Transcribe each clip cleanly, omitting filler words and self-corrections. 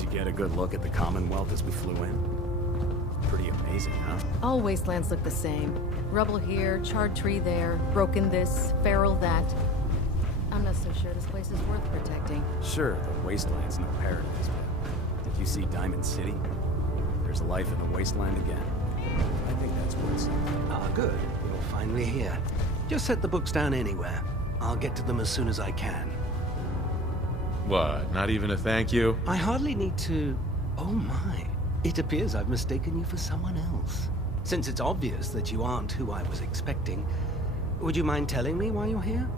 Did you get a good look at the Commonwealth as we flew in? Pretty amazing, huh? All wastelands look the same. Rubble here, charred tree there, broken this, feral that. I'm not so sure this place is worth protecting. Sure, the wasteland's no paradise, but did you see Diamond City? There's life in the wasteland again. I think that's worth something. Ah, good. You're finally here. Just set the books down anywhere. I'll get to them as soon as I can. What, not even a thank you? I hardly need to... Oh my. It appears I've mistaken you for someone else. Since it's obvious that you aren't who I was expecting, would you mind telling me why you're here?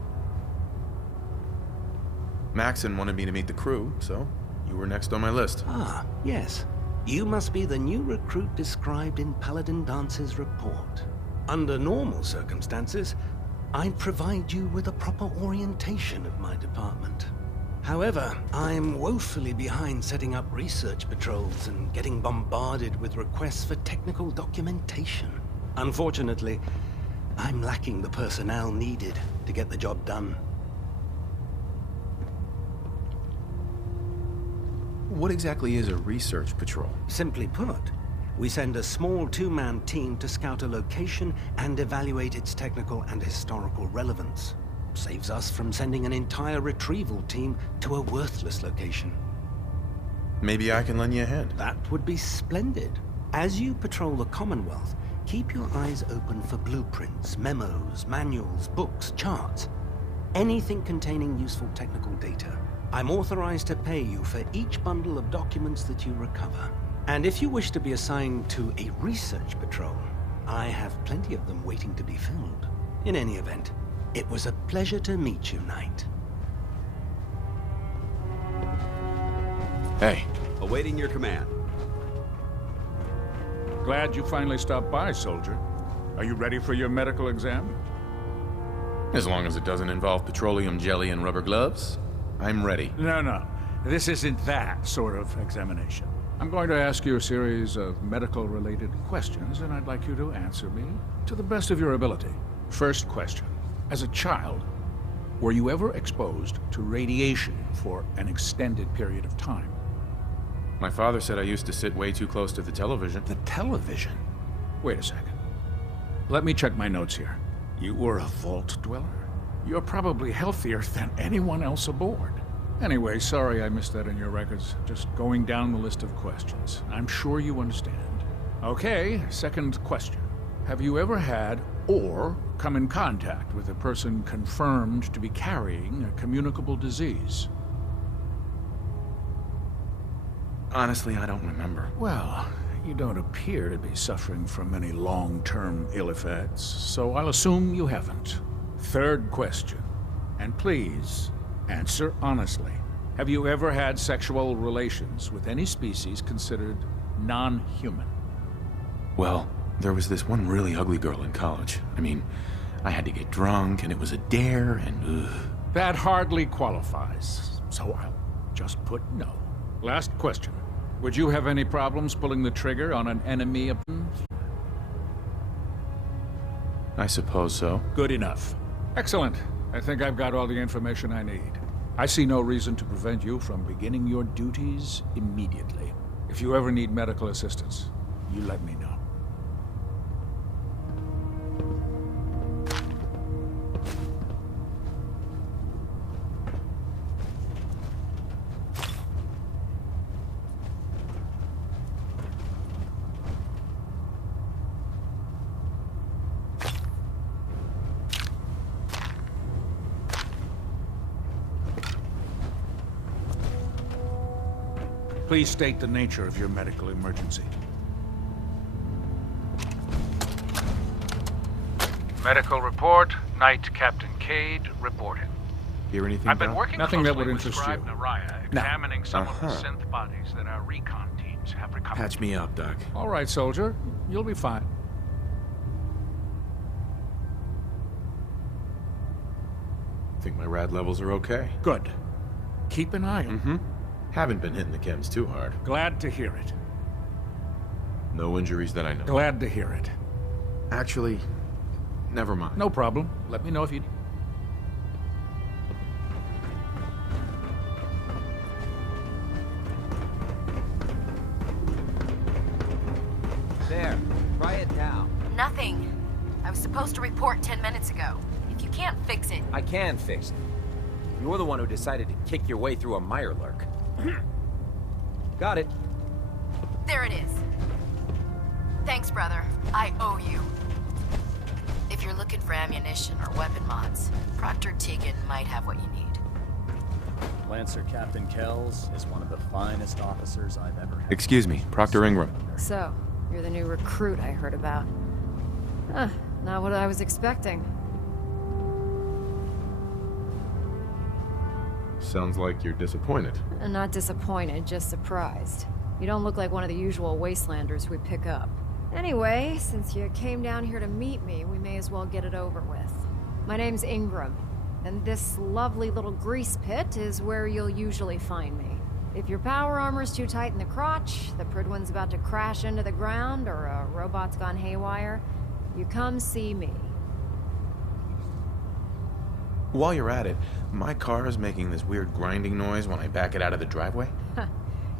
Maxon wanted me to meet the crew, so you were next on my list. Ah, yes. You must be the new recruit described in Paladin Dance's report. Under normal circumstances, I'd provide you with a proper orientation of my department. However, I'm woefully behind setting up research patrols and getting bombarded with requests for technical documentation. Unfortunately, I'm lacking the personnel needed to get the job done. What exactly is a research patrol? Simply put, we send a small two-man team to scout a location and evaluate its technical and historical relevance. Saves us from sending an entire retrieval team to a worthless location. Maybe I can lend you a hand. That would be splendid. As you patrol the Commonwealth, keep your eyes open for blueprints, memos, manuals, books, charts. Anything containing useful technical data. I'm authorized to pay you for each bundle of documents that you recover. And if you wish to be assigned to a research patrol, I have plenty of them waiting to be filled. In any event, it was a pleasure to meet you, Knight. Hey. Awaiting your command. Glad you finally stopped by, soldier. Are you ready for your medical exam? As long as it doesn't involve petroleum jelly and rubber gloves, I'm ready. No. This isn't that sort of examination. I'm going to ask you a series of medical-related questions, and I'd like you to answer me to the best of your ability. First question. As a child, were you ever exposed to radiation for an extended period of time? My father said I used to sit way too close to the television. The television? Wait a second. Let me check my notes here. You were a vault dweller? You're probably healthier than anyone else aboard. Anyway, sorry I missed that in your records. Just going down the list of questions. I'm sure you understand. Okay, second question. Have you ever had or come in contact with a person confirmed to be carrying a communicable disease? Honestly, I don't remember. Well, you don't appear to be suffering from any long-term ill effects, so I'll assume you haven't. Third question, and please, answer honestly. Have you ever had sexual relations with any species considered non-human? Well, there was this one really ugly girl in college. I mean, I had to get drunk, and it was a dare, and ugh. That hardly qualifies, so I'll just put no. Last question. Would you have any problems pulling the trigger on an enemy? I suppose so. Good enough. Excellent. I think I've got all the information I need. I see no reason to prevent you from beginning your duties immediately. If you ever need medical assistance, you let me know. Please state the nature of your medical emergency. Medical report. Knight Captain Cade reporting. Hear anything? I've been Doc? working Nothing that would closely with interest Scribe you. Naraya, examining some of the synth bodies that our recon teams have recovered. Patch me up, Doc. All right, soldier. You'll be fine. Think my rad levels are okay. Good. Keep an eye on. Mm-hmm. Haven't been hitting the chems too hard. Glad to hear it. No injuries that I know. Glad to hear it. Actually, never mind. No problem. Let me know if you... was supposed to report 10 minutes ago. If you can't fix it... I can fix it. You're the one who decided to kick your way through a Mirelurk. Got it. There it is. Thanks, brother. I owe you. If you're looking for ammunition or weapon mods, Proctor Tegan might have what you need. Lancer Captain Kells is one of the finest officers I've ever had. Excuse me, Proctor Ingram. So, you're the new recruit I heard about. Huh, not what I was expecting. Sounds like you're disappointed. Not disappointed, just surprised. You don't look like one of the usual wastelanders we pick up. Anyway, since you came down here to meet me, we may as well get it over with. My name's Ingram, and this lovely little grease pit is where you'll usually find me. If your power armor's too tight in the crotch, the Prydwen's about to crash into the ground, or a robot's gone haywire, you come see me. While you're at it, my car is making this weird grinding noise when I back it out of the driveway.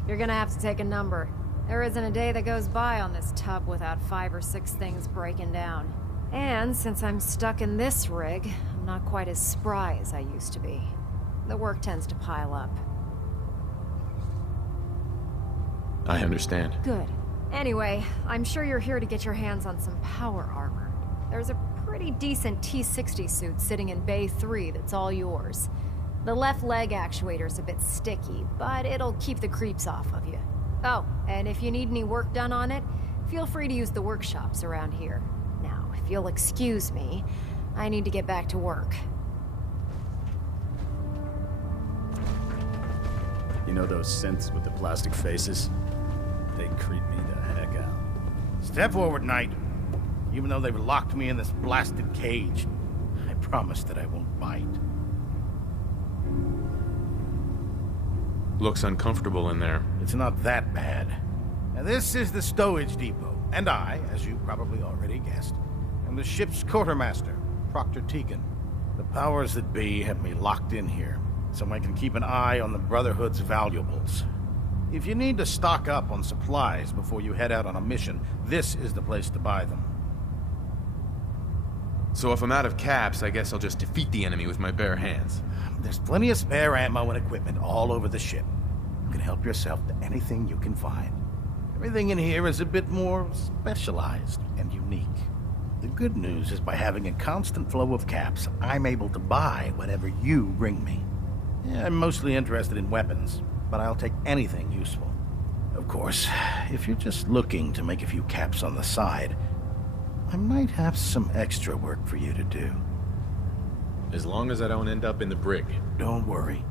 You're gonna have to take a number. There isn't a day that goes by on this tub without 5 or 6 things breaking down. And since I'm stuck in this rig, I'm not quite as spry as I used to be. The work tends to pile up. I understand. Good. Anyway, I'm sure you're here to get your hands on some power armor. There's a pretty decent T-60 suit sitting in Bay 3 that's all yours. The left leg actuator's a bit sticky, but it'll keep the creeps off of you. Oh, and if you need any work done on it, feel free to use the workshops around here. Now, if you'll excuse me, I need to get back to work. You know those synths with the plastic faces? They creep me the heck out. Step forward, Knight. Even though they've locked me in this blasted cage, I promise that I won't bite. Looks uncomfortable in there. It's not that bad. Now, this is the stowage depot, and I, as you probably already guessed, am the ship's quartermaster, Proctor Tegan. The powers that be have me locked in here, so I can keep an eye on the Brotherhood's valuables. If you need to stock up on supplies before you head out on a mission, this is the place to buy them. So if I'm out of caps, I guess I'll just defeat the enemy with my bare hands. There's plenty of spare ammo and equipment all over the ship. You can help yourself to anything you can find. Everything in here is a bit more specialized and unique. The good news is by having a constant flow of caps, I'm able to buy whatever you bring me. Yeah, I'm mostly interested in weapons, but I'll take anything useful. Of course, if you're just looking to make a few caps on the side, I might have some extra work for you to do. As long as I don't end up in the brig. Don't worry.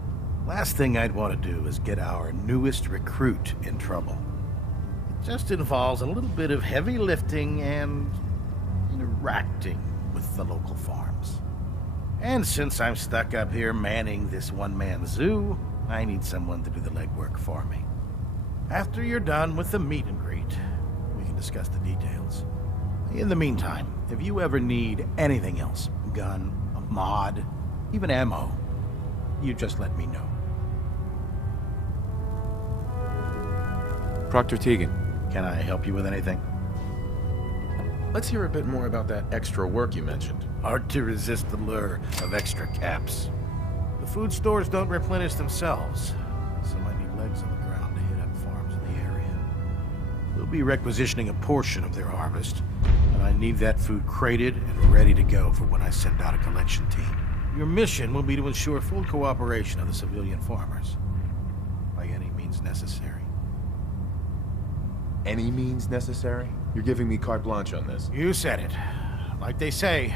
Last thing I'd want to do is get our newest recruit in trouble. It just involves a little bit of heavy lifting and interacting with the local farms. And since I'm stuck up here manning this one-man zoo, I need someone to do the legwork for me. After you're done with the meet and greet, we can discuss the details. In the meantime, if you ever need anything else, gun, a mod, even ammo, you just let me know. Proctor Tegan. Can I help you with anything? Let's hear a bit more about that extra work you mentioned. Hard to resist the lure of extra caps. The food stores don't replenish themselves, so I need legs on the ground to hit up farms in the area. We'll be requisitioning a portion of their harvest, and I need that food crated and ready to go for when I send out a collection team. Your mission will be to ensure full cooperation of the civilian farmers, by any means necessary. Any means necessary? You're giving me carte blanche on this. You said it. Like they say,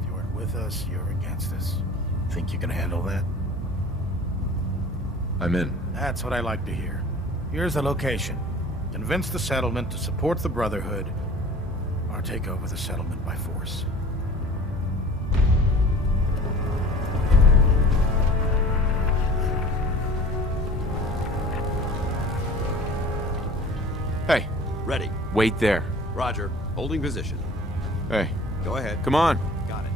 if you aren't with us, you're against us. Think you can handle that? I'm in. That's what I like to hear. Here's the location. Convince the settlement to support the Brotherhood, or take over the settlement by force. Hey, Ready. wait there. Roger. Holding position. Hey, Go ahead. come on. Got it.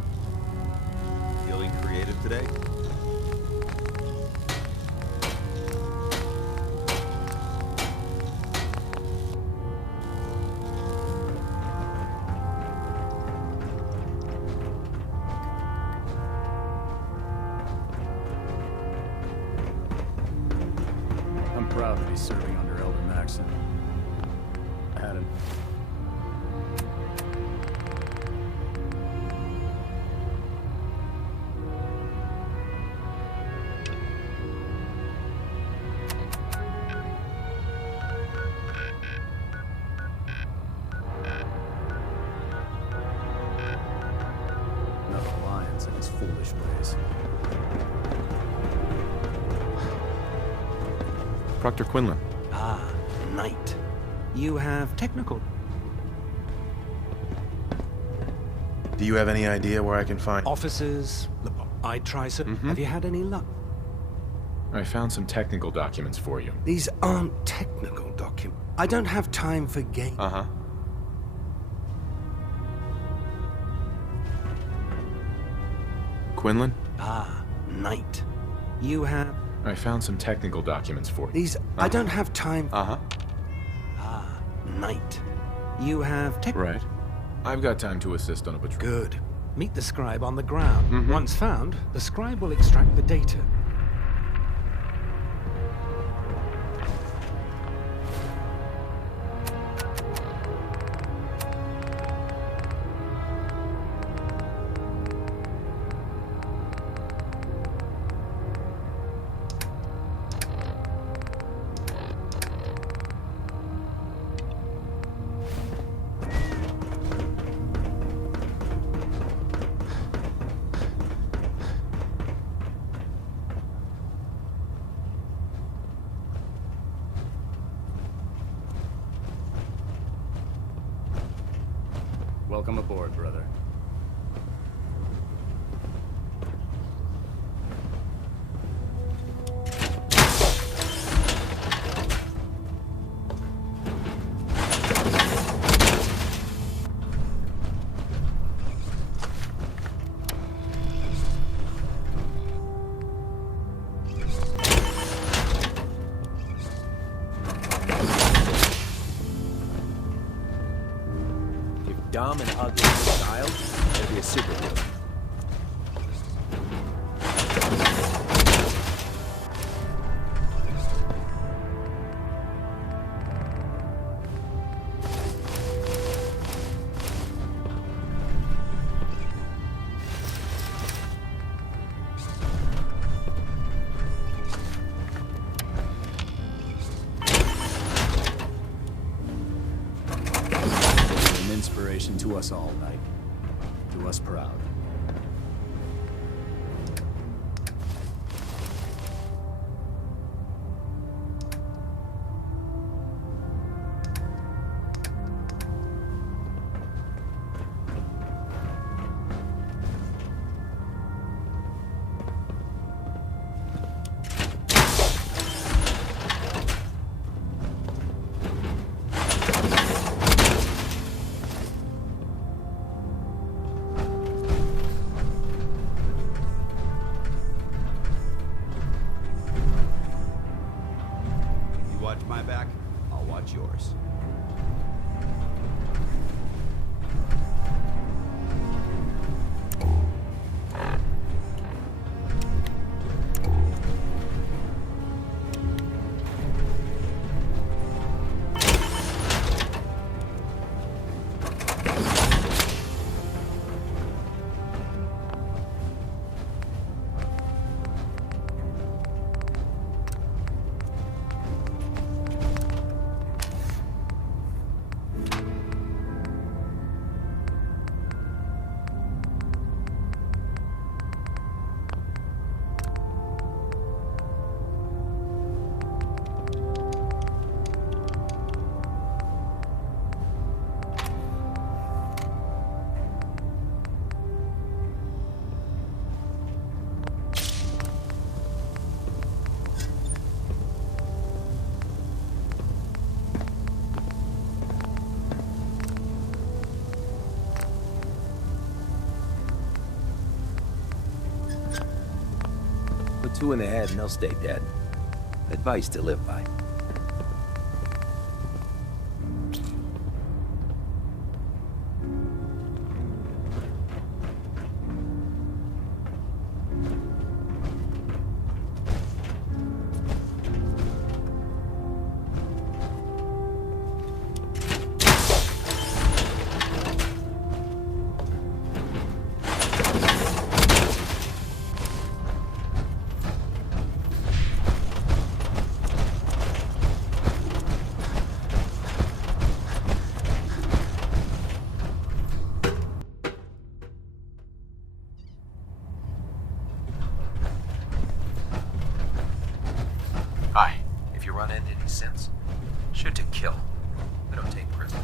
Feeling creative today? proud to be serving under Elder Maxson. Adam. Enough alliance and his foolish ways. Proctor Quinlan. Ah, Knight. You have technical... Do you have any idea where I can find... officers. Look, I'd try, sir. Have you had any luck? I found some technical documents for you. These aren't technical documents. I don't have time for game. Uh-huh. Quinlan? Ah, Knight. You have... I found some technical documents for you. These... I don't have time... Uh-huh. Ah, Knight. You have tech... Right. I've got time to assist on a patrol. Good. Meet the scribe on the ground. Once found, the scribe will extract the data. Welcome aboard, brother. Dumb and ugly as a child, it'd be a superhero. Inspiration to us all, Knight. Do us proud. Watch my back, I'll watch yours. Put two in the head and they'll stay dead. Advice to live by. You run into any sense? Shoot to kill. We don't take prisoners.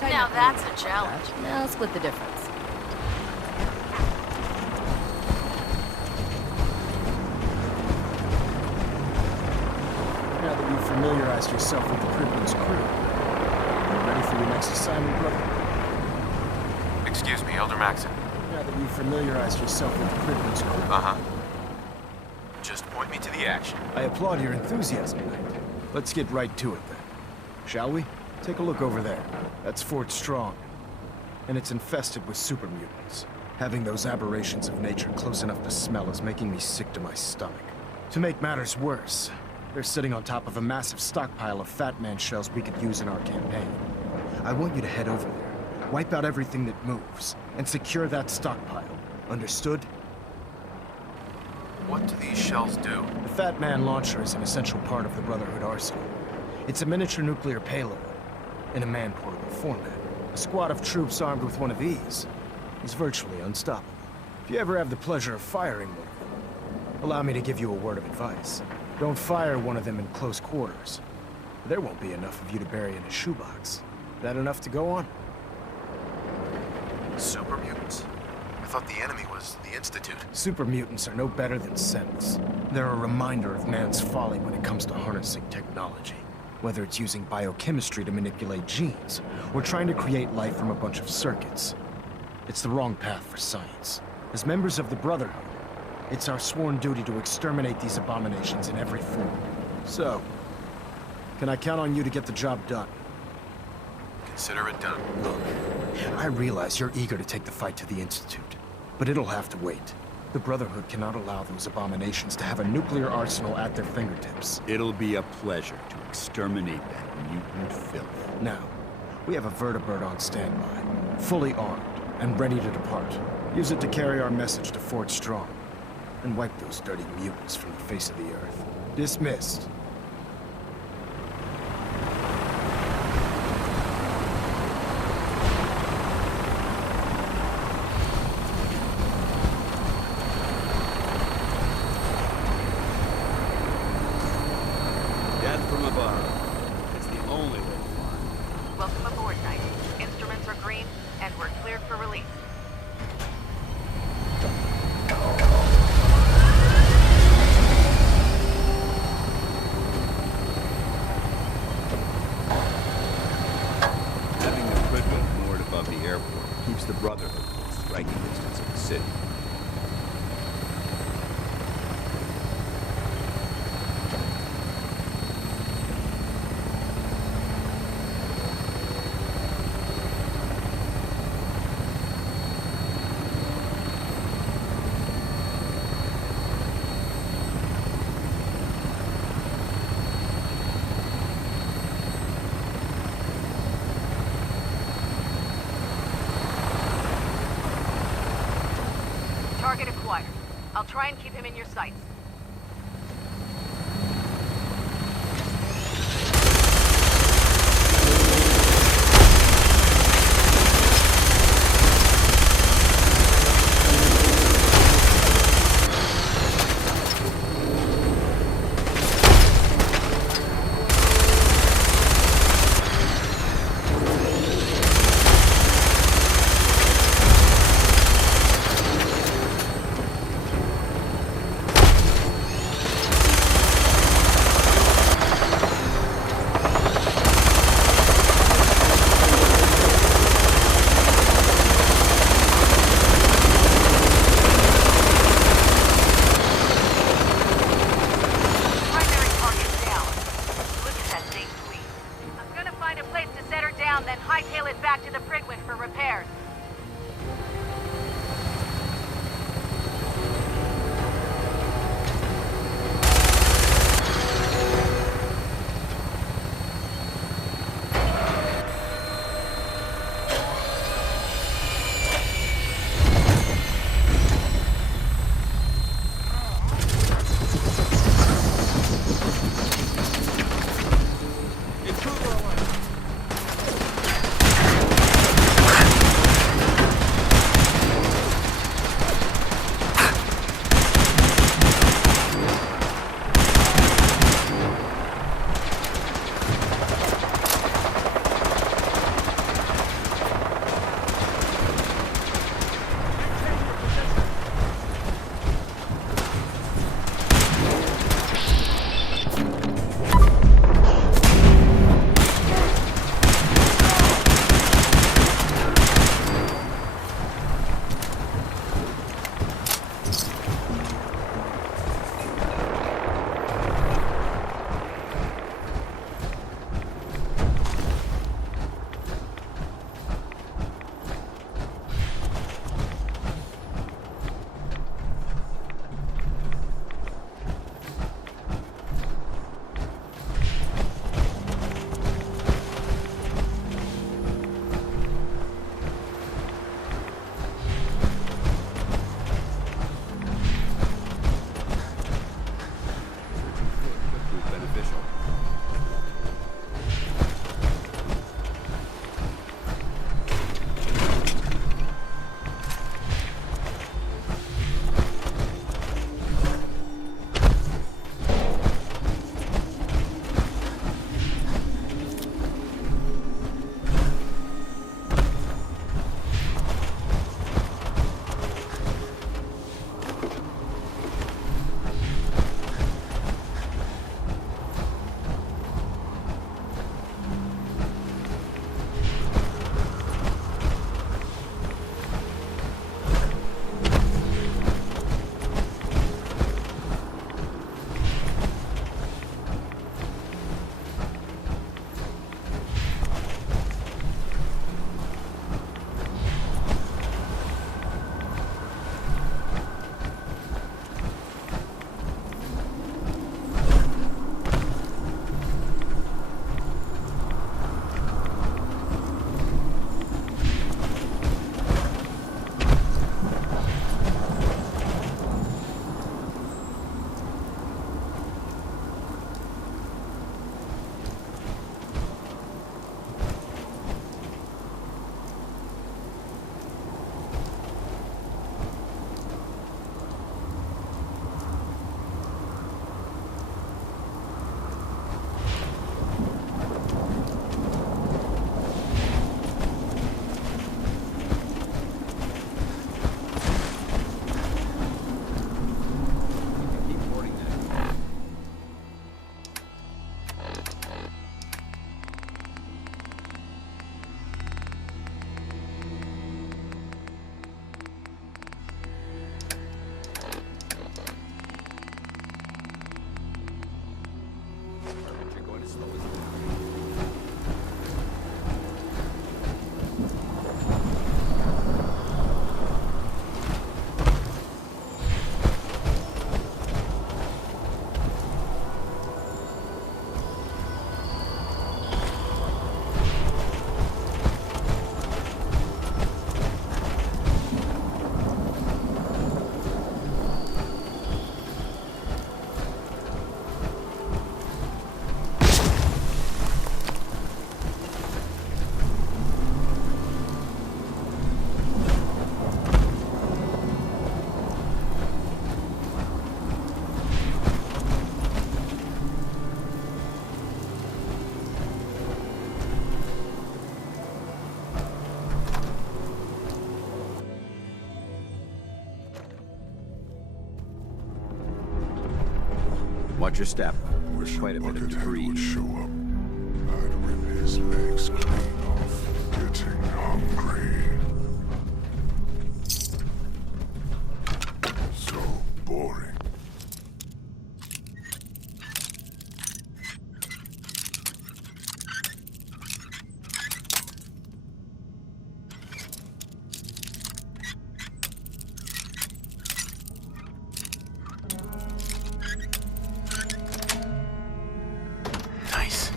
Now that's a challenge. Now split the difference. Now that you've familiarized yourself with the Priblin's crew, you ready for your next assignment, brother? Excuse me, Elder Maxon. Now that you've familiarized yourself with the Priblin's crew, Uh-huh. Just point me to the action. I applaud your enthusiasm, Knight. Let's get right to it, then. Shall we? Take a look over there. That's Fort Strong. And it's infested with super mutants. Having those aberrations of nature close enough to smell is making me sick to my stomach. To make matters worse, they're sitting on top of a massive stockpile of Fat Man shells we could use in our campaign. I want you to head over there, wipe out everything that moves, and secure that stockpile. Understood? What do these shells do? The Fat Man launcher is an essential part of the Brotherhood arsenal. It's a miniature nuclear payload, in a man-portable format. A squad of troops armed with one of these is virtually unstoppable. If you ever have the pleasure of firing one of them, allow me to give you a word of advice. Don't fire one of them in close quarters. There won't be enough of you to bury in a shoebox. That enough to go on? Super mutants? I thought the enemy was the Institute. Super mutants are no better than Sentinels. They're a reminder of man's folly when it comes to harnessing technology. Whether it's using biochemistry to manipulate genes, or trying to create life from a bunch of circuits. It's the wrong path for science. As members of the Brotherhood, it's our sworn duty to exterminate these abominations in every form. So, can I count on you to get the job done? Consider it done. Look, I realize you're eager to take the fight to the Institute, but it'll have to wait. The Brotherhood cannot allow those abominations to have a nuclear arsenal at their fingertips. It'll be a pleasure to exterminate that mutant filth. Now, we have a vertibird on standby, fully armed and ready to depart. Use it to carry our message to Fort Strong, and wipe those dirty mutants from the face of the earth. Dismissed. Death from above. It's the only way to fly. Welcome aboard, Knight. Instruments are green, and we're cleared for release. Having the Pribling moored above the airport keeps the Brotherhood within striking distance of the city. Target acquired. I'll try and keep him in your sights. Watch your step. There's quite a bit of debris. Would show up. I'd rip his legs clean off. Getting hungry. So boring. Nice.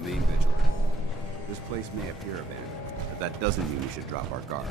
Remain vigilant. This place may appear abandoned, but that doesn't mean we should drop our guard.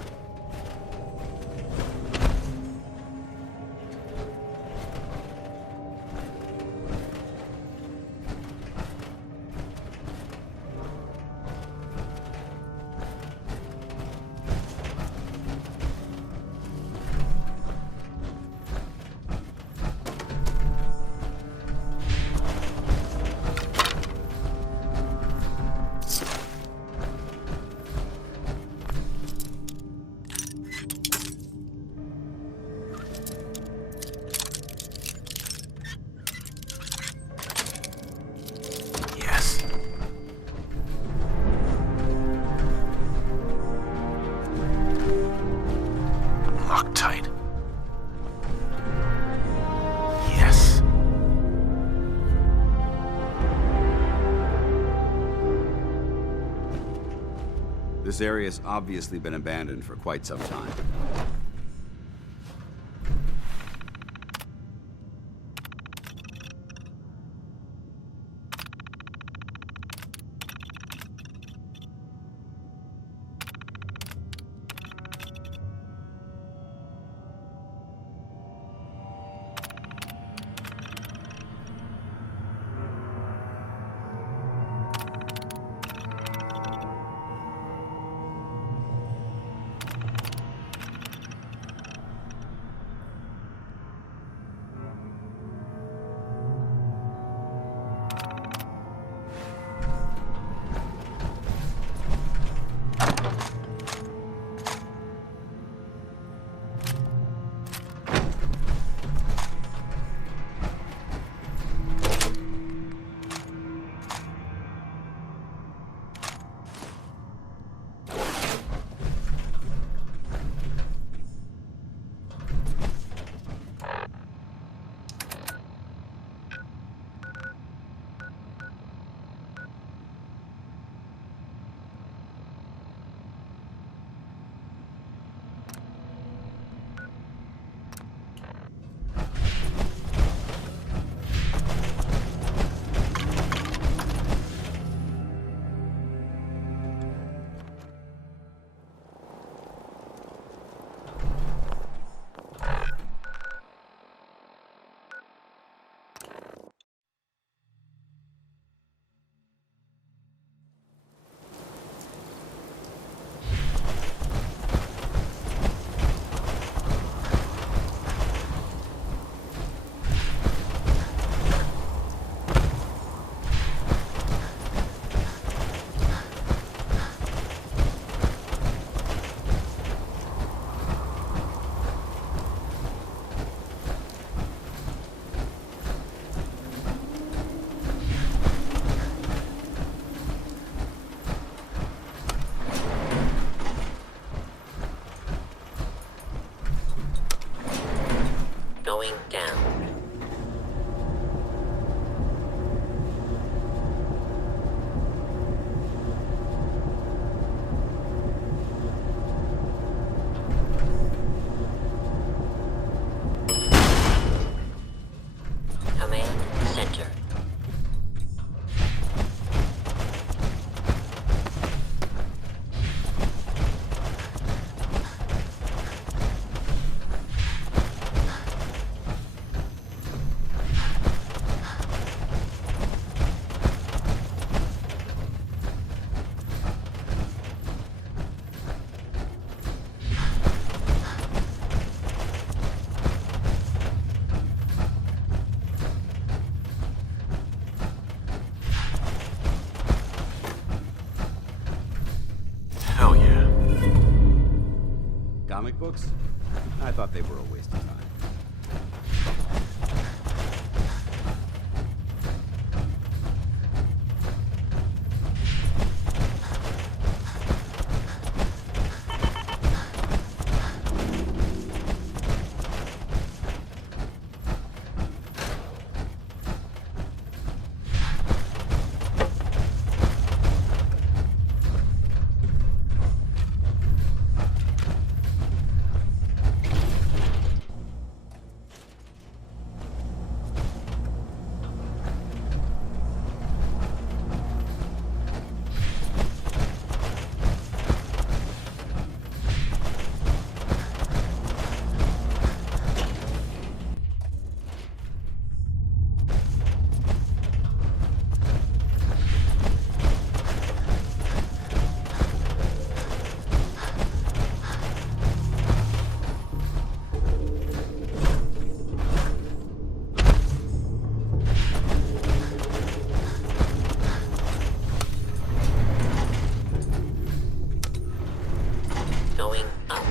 Yes. Loctite. Yes. This area's obviously been abandoned for quite some time. Going down. Command center. Hell yeah. Comic books? I thought they were a waste of time. Going up.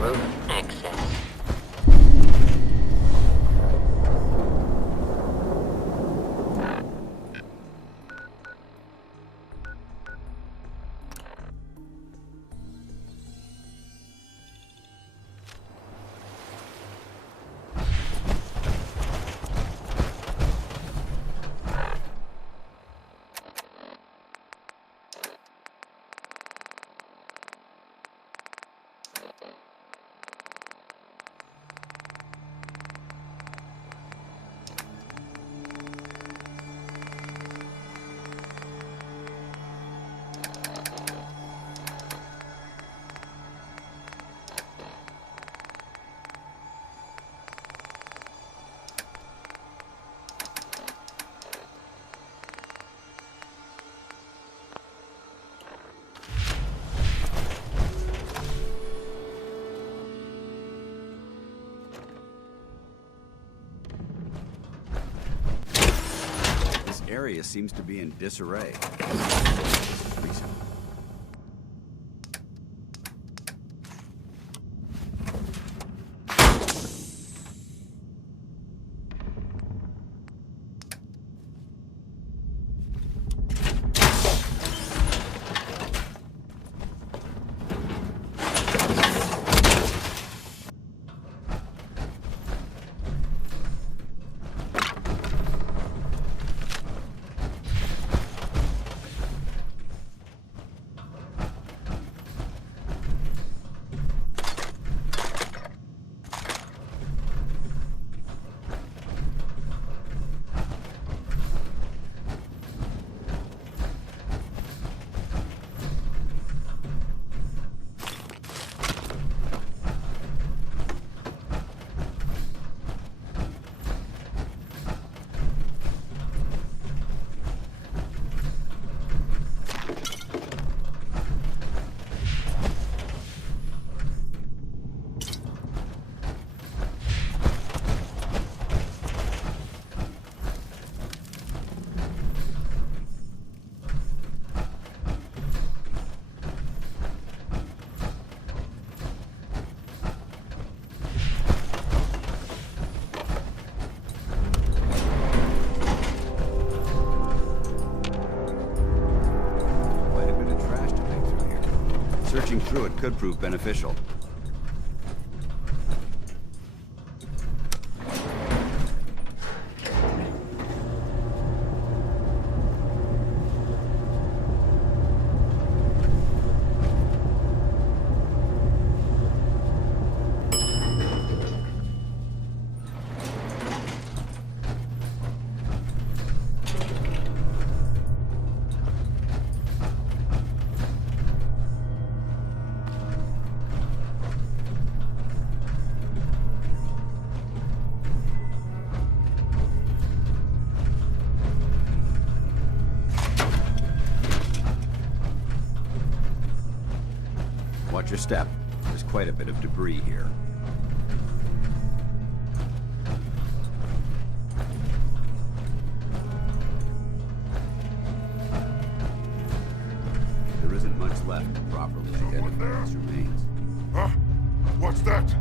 Room access. This area seems to be in disarray. could prove beneficial. Watch your step. There's quite a bit of debris here. There isn't much left to properly identify these remains. Huh? What's that?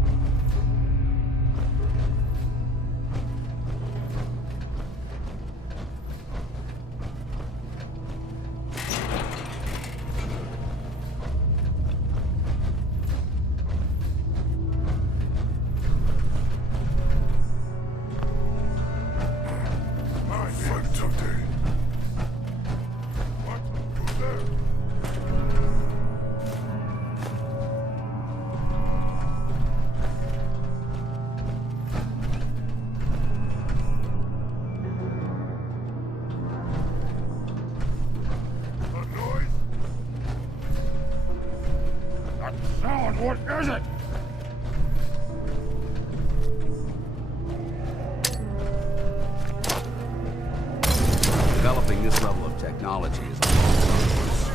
Fight today. What? Who's there? A noise? That sound, what is it? Developing this level of technology is a long process.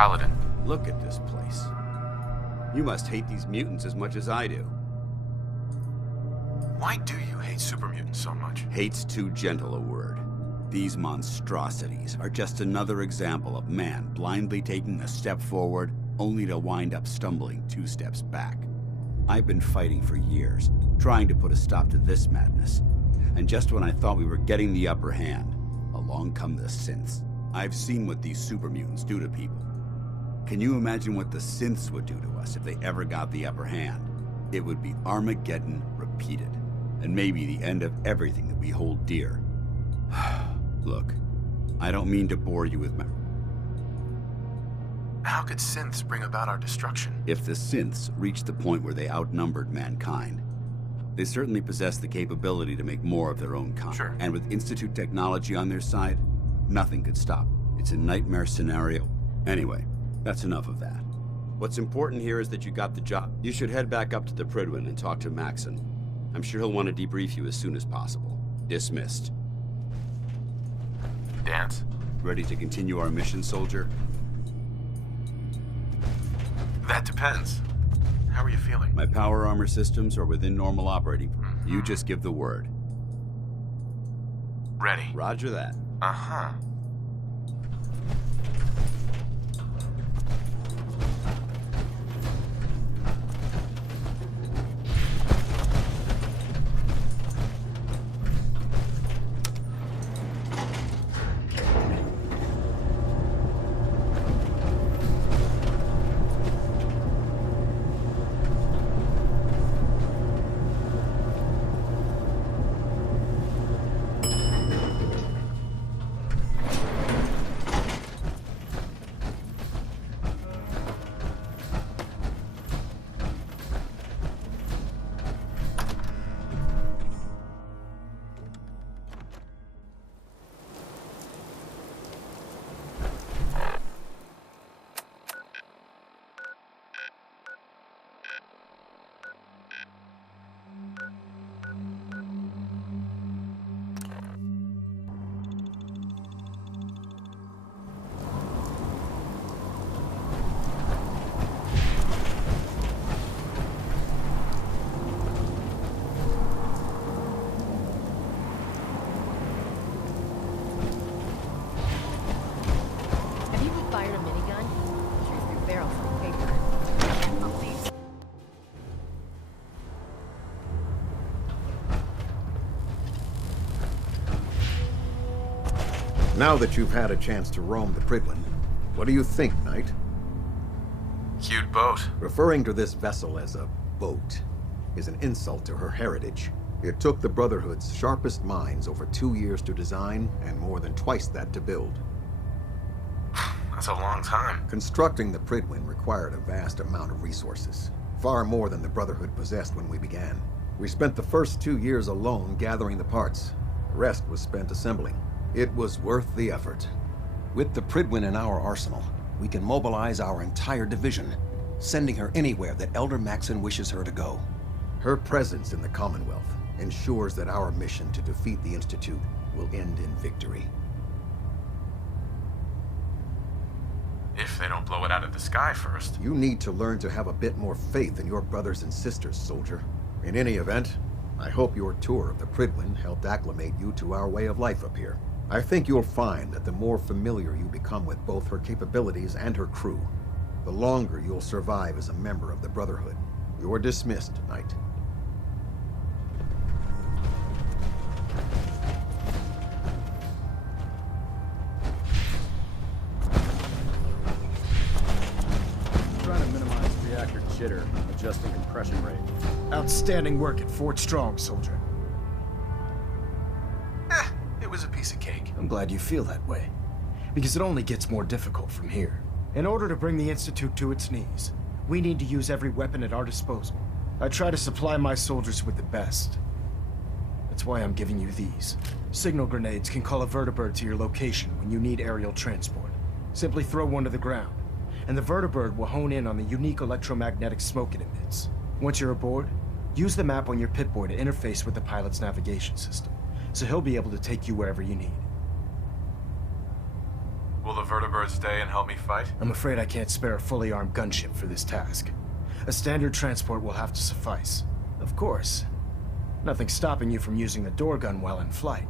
Paladin. Look at this place. You must hate these mutants as much as I do. Why do you hate super mutants so much? Hate's too gentle a word. These monstrosities are just another example of man blindly taking a step forward, only to wind up stumbling 2 steps back. I've been fighting for years, trying to put a stop to this madness. And just when I thought we were getting the upper hand, along come the synths. I've seen what these super mutants do to people. Can you imagine what the synths would do to us if they ever got the upper hand? It would be Armageddon repeated, and maybe the end of everything that we hold dear. Look, I don't mean to bore you with my... How could synths bring about our destruction? If the synths reached the point where they outnumbered mankind, they certainly possess the capability to make more of their own kind. Sure. And with Institute technology on their side, nothing could stop. It's a nightmare scenario. Anyway, that's enough of that. What's important here is that you got the job. You should head back up to the Prydwen and talk to Maxon. I'm sure he'll want to debrief you as soon as possible. Dismissed. Dance. Ready to continue our mission, soldier? That depends. How are you feeling? My power armor systems are within normal operating. You just give the word. Ready. Roger that. Uh-huh. Now that you've had a chance to roam the Prydwen, what do you think, Knight? Cute boat. Referring to this vessel as a boat is an insult to her heritage. It took the Brotherhood's sharpest minds over 2 years to design and more than twice that to build. That's a long time. Constructing the Prydwen required a vast amount of resources, far more than the Brotherhood possessed when we began. We spent the first 2 years alone gathering the parts. The rest was spent assembling. It was worth the effort. With the Prydwen in our arsenal, we can mobilize our entire division, sending her anywhere that Elder Maxon wishes her to go. Her presence in the Commonwealth ensures that our mission to defeat the Institute will end in victory. If they don't blow it out of the sky first. You need to learn to have a bit more faith in your brothers and sisters, soldier. In any event, I hope your tour of the Prydwen helped acclimate you to our way of life up here. I think you'll find that the more familiar you become with both her capabilities and her crew, the longer you'll survive as a member of the Brotherhood. You're dismissed, Knight. Trying to minimize reactor jitter, adjusting compression rate. Outstanding work at Fort Strong, soldier. It was a piece of cake. I'm glad you feel that way, because it only gets more difficult from here. In order to bring the Institute to its knees, we need to use every weapon at our disposal. I try to supply my soldiers with the best. That's why I'm giving you these. Signal grenades can call a vertibird to your location when you need aerial transport. Simply throw one to the ground, and the vertibird will hone in on the unique electromagnetic smoke it emits. Once you're aboard, use the map on your Pip-Boy to interface with the pilot's navigation system, so he'll be able to take you wherever you need. Will the vertibird stay and help me fight? I'm afraid I can't spare a fully armed gunship for this task. A standard transport will have to suffice. Of course, nothing's stopping you from using the door gun while in flight.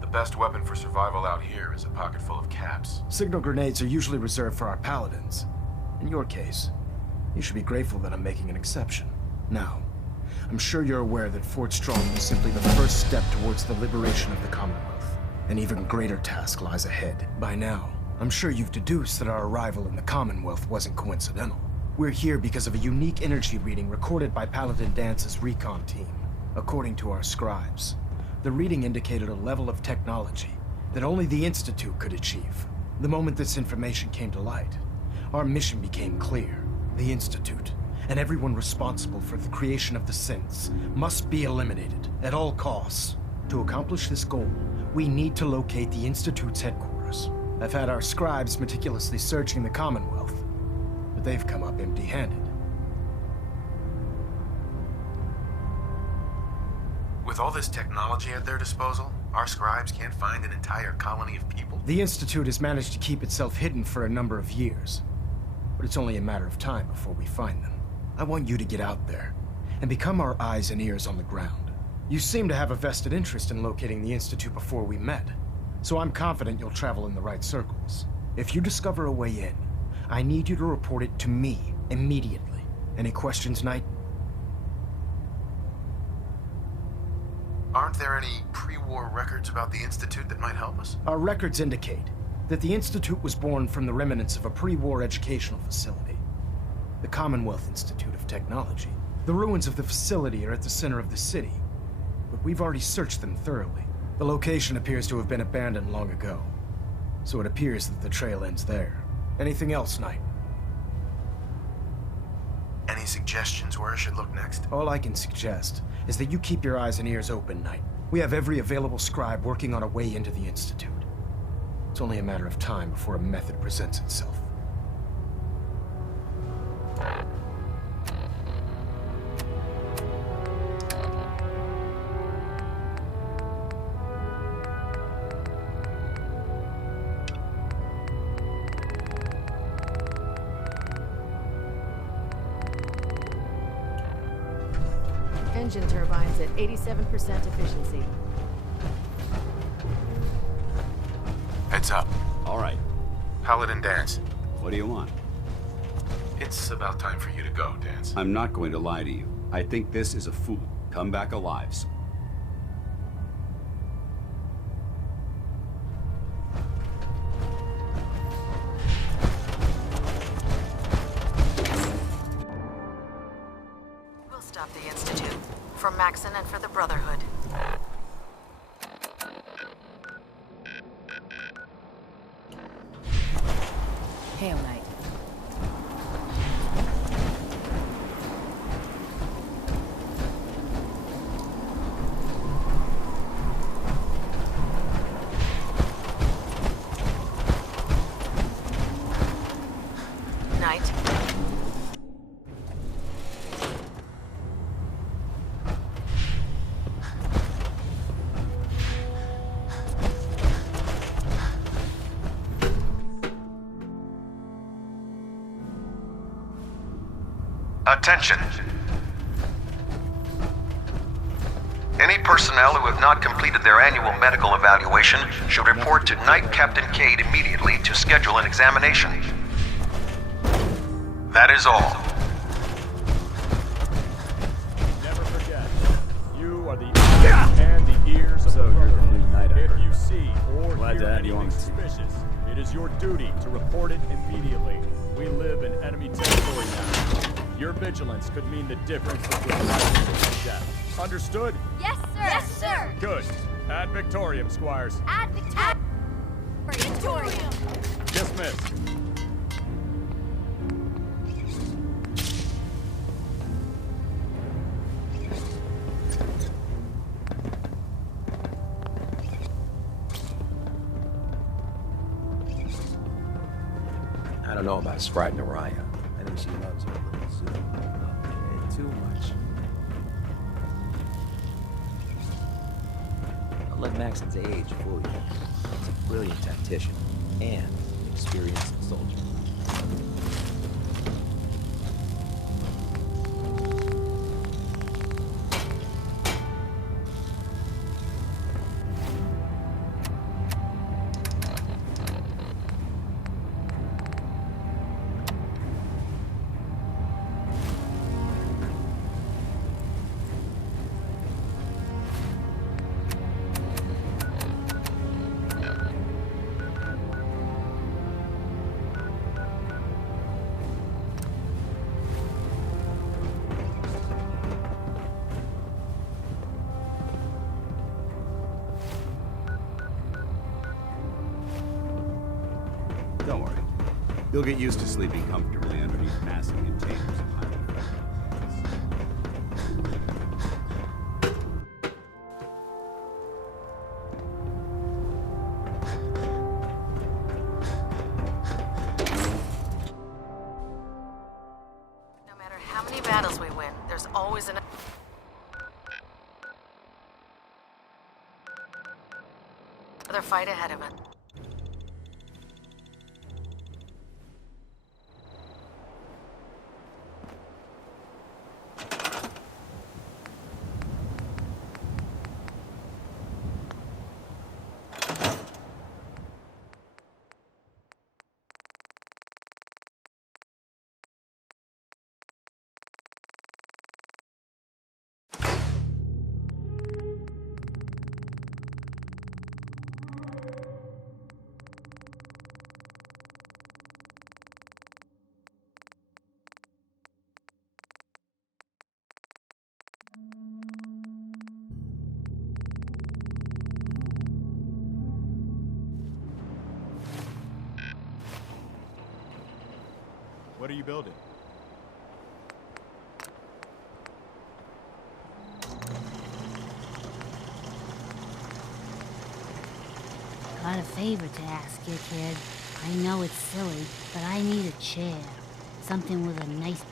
The best weapon for survival out here is a pocket full of caps. Signal grenades are usually reserved for our paladins. In your case, you should be grateful that I'm making an exception. Now, I'm sure you're aware that Fort Strong was simply the first step towards the liberation of the Commonwealth. An even greater task lies ahead. By now, I'm sure you've deduced that our arrival in the Commonwealth wasn't coincidental. We're here because of a unique energy reading recorded by Paladin Dance's recon team. According to our scribes, the reading indicated a level of technology that only the Institute could achieve. The moment this information came to light, our mission became clear. The Institute, and everyone responsible for the creation of the synths, must be eliminated at all costs. To accomplish this goal, we need to locate the Institute's headquarters. I've had our scribes meticulously searching the Commonwealth, but they've come up empty-handed. With all this technology at their disposal, our scribes can't find an entire colony of people? The Institute has managed to keep itself hidden for a number of years, but it's only a matter of time before we find them. I want you to get out there and become our eyes and ears on the ground. You seem to have a vested interest in locating the Institute before we met, so I'm confident you'll travel in the right circles. If you discover a way in, I need you to report it to me immediately. Any questions, Knight? Aren't there any pre-war records about the Institute that might help us? Our records indicate that the Institute was born from the remnants of a pre-war educational facility, the Commonwealth Institute of Technology. The ruins of the facility are at the center of the city, but we've already searched them thoroughly. The location appears to have been abandoned long ago, so it appears that the trail ends there. Anything else, Knight? Any suggestions where I should look next? All I can suggest is that you keep your eyes and ears open, Knight. We have every available scribe working on a way into the Institute. It's only a matter of time before a method presents itself. Engine turbines at 87% efficiency. Heads up. All right. Paladin Dance. What do you want? It's about time for you to go, Dance. I'm not going to lie to you. I think this is a fool. Come back alive. We'll stop the Institute. For Maxon and for the Brotherhood. Hail, Knight. Knight. Attention. Any personnel who have not completed their annual medical evaluation should report to Knight Captain Cade immediately to schedule an examination. That is all. Never forget, you are the eyes and the ears of the Brotherhood. If you see or hear anything suspicious, it is your duty to report it immediately. We live in enemy territory now. Your vigilance could mean the difference between life and death. Understood? Yes, sir! Yes, sir! Good. Ad Victorium, squires. Ad Victorium! Dismissed. I don't know about Sprite Naraya. I think she loves her little zoo. Too much. Don't let Maxon's age fool you. He's a brilliant tactician and an experienced soldier. Don't worry. You'll get used to sleeping comfortably underneath massive containers of highly No matter how many battles we win, there's always another fight ahead of it. What are you building? Got a favor to ask you, kid. I know it's silly, but I need a chair. Something with a nice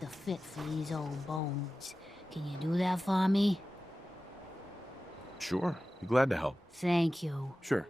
to fit for these old bones. Can you do that for me? Sure. Be glad to help. Thank you. Sure.